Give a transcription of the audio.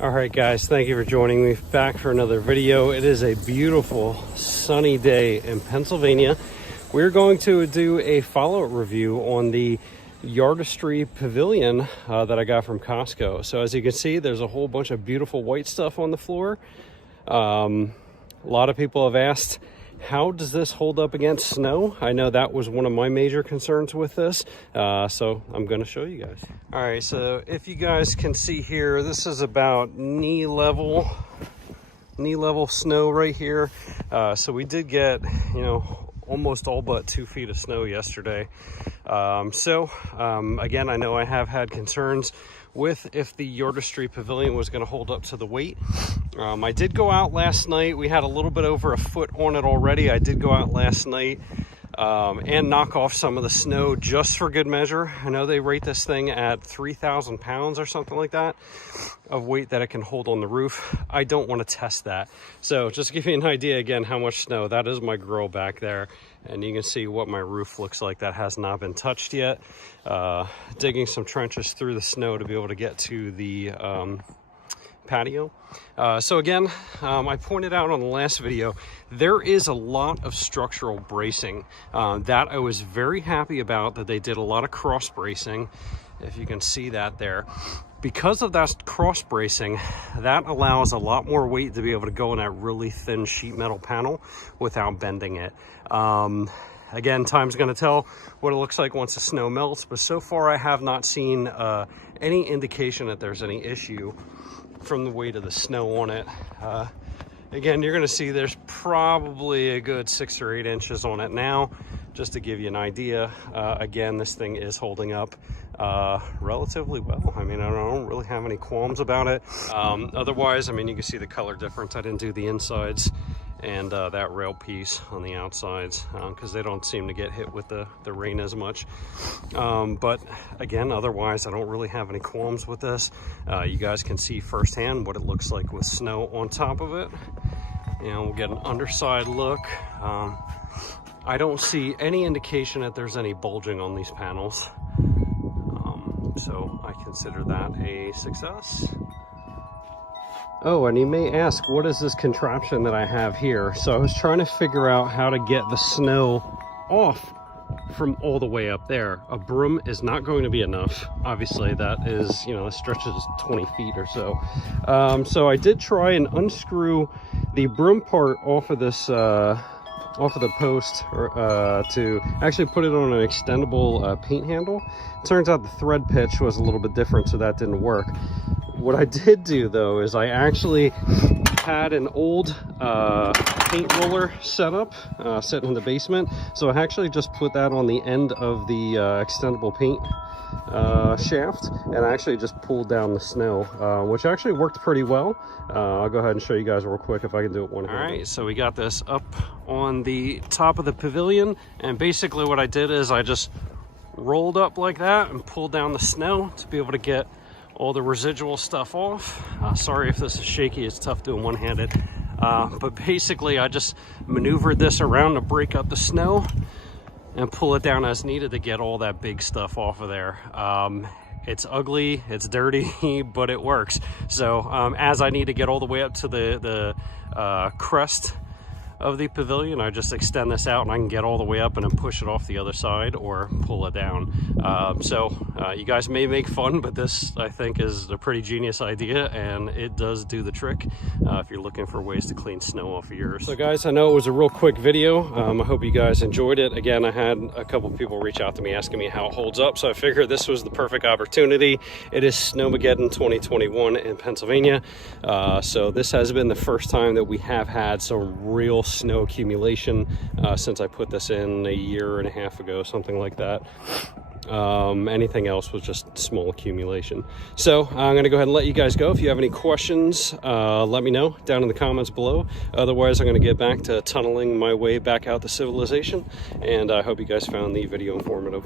All right, guys, thank you for joining me back for another video. It is a beautiful sunny day in Pennsylvania. We're going to do a follow-up review on the Yardistry Pavilion that I got from Costco. So as you can see, there's a whole bunch of beautiful white stuff on the floor. A lot of people have asked, how does this hold up against snow? I know that was one of my major concerns with this, so I'm going to show you guys. All right, so if you guys can see here, this is about knee level snow right here. So we did get, almost all but 2 feet of snow yesterday. Again, I know I have had concerns with if the Yardistry Pavilion was going to hold up to the weight. I did go out last night. We had a little bit over a foot on it already. I did go out last night and knock off some of the snow just for good measure. I know they rate this thing at 3,000 pounds or something like that of weight that it can hold on the roof. I don't want to test that. So just to give you an idea again how much snow, that is my grill back there. And you can see what my roof looks like. That has not been touched yet. Digging some trenches through the snow to be able to get to the patio. So again, I pointed out on the last video, there is a lot of structural bracing that I was very happy about, that they did a lot of cross bracing, if you can see that there. Because of that cross bracing, that allows a lot more weight to be able to go in that really thin sheet metal panel without bending it. Again, time's going to tell what it looks like once the snow melts, but so far I have not seen any indication that there's any issue from the weight of the snow on it. Again, you're going to see there's probably a good 6 or 8 inches on it now, just to give you an idea. Again, this thing is holding up relatively well. I mean, I don't really have any qualms about it. Otherwise, I mean, you can see the color difference. I didn't do the insides and that rail piece on the outsides because they don't seem to get hit with the rain as much. But again, otherwise, I don't really have any qualms with this. You guys can see firsthand what it looks like with snow on top of it. And we'll get an underside look. I don't see any indication that there's any bulging on these panels. So I consider that a success. Oh, and you may ask, what is this contraption that I have here? So I was trying to figure out how to get the snow off from all the way up there. A broom is not going to be enough. Obviously, that is, it stretches 20 feet or so. So I did try and unscrew the broom part off of this off of the post to actually put it on an extendable paint handle. Turns out the thread pitch was a little bit different, so that didn't work. What I did do though is I actually had an old paint roller setup sitting in the basement, so I actually just put that on the end of the extendable paint shaft, and I actually just pulled down the snow, which actually worked pretty well. I'll go ahead and show you guys real quick if I can do it one-handed. All right, so we got this up on the top of the pavilion, and basically what I did is I just rolled up like that and pulled down the snow to be able to get all the residual stuff off. Sorry if this is shaky, it's tough doing one-handed. But basically I just maneuvered this around to break up the snow and pull it down as needed to get all that big stuff off of there. It's ugly, it's dirty, but it works. So as I need to get all the way up to the crest of the pavilion, I just extend this out and I can get all the way up and then push it off the other side or pull it down. You guys may make fun, but this I think is a pretty genius idea, and it does do the trick if you're looking for ways to clean snow off of yours. So guys, I know it was a real quick video. I hope you guys enjoyed it. Again, I had a couple people reach out to me asking me how it holds up, so I figured this was the perfect opportunity. It is Snowmageddon 2021 in Pennsylvania. So this has been the first time that we have had some real snow accumulation since I put this in a year and a half ago, something like that. Anything else was just small accumulation. So I'm going to go ahead and let you guys go. If you have any questions, let me know down in the comments below. Otherwise, I'm going to get back to tunneling my way back out to civilization, and I hope you guys found the video informative.